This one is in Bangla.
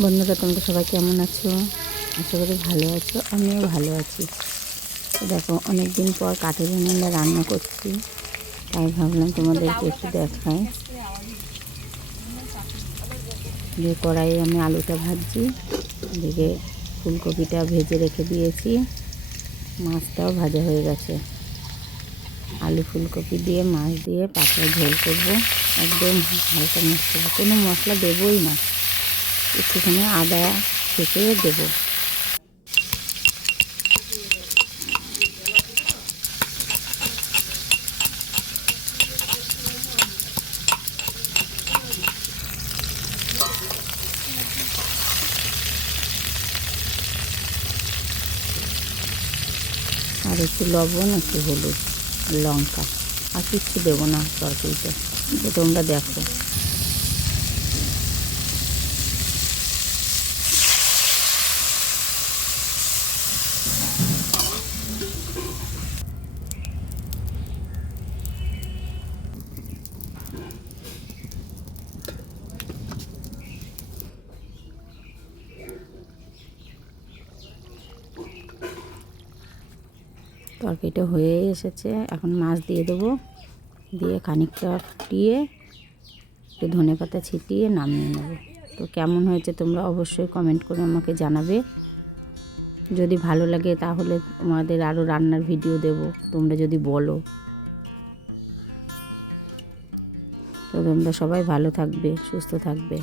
বন্ধুরা, তোমরা সবাই কেমন আছো? আশা করি ভালো আছো। আমিও ভালো আছি। দেখো, অনেক দিন পর কাঠের উনুনে রান্না করছি, তাই ভাবলাম তোমাদেরকে একটু দেখাই। যে কড়াইয়ে আমি আলুটা ভাজছি, এদিকে ফুলকপিটা ভেজে রেখে দিয়েছি, মাছটাও ভাজা হয়ে গেছে। আলু ফুলকপি দিয়ে মাছ দিয়ে পাতলা ঝোল করবো, একদম হালকা মশলা, কোনো মশলা দেবই না, একটুখানি আদা থেকে দেবো। আর একটু লবণ, একটু হলুদ, লঙ্কা, আর কিচ্ছু দেবো না তরকারিতে। তো তোমরা দেখো। তরকারিটা হয়ে এসেছে, এখন মাছ দিয়ে দেবো, দিয়ে খানিকটা ফুটিয়ে একটু ধনেপাতা ছিটিয়ে নামিয়ে নেব। তো কেমন হয়েছে তোমরা অবশ্যই কমেন্ট করে আমাকে জানাবে। যদি ভালো লাগে তাহলে তোমাদের আরও রান্নার ভিডিও দেব, তোমরা যদি বলো। তো তোমরা সবাই ভালো থাকবে, সুস্থ থাকবে।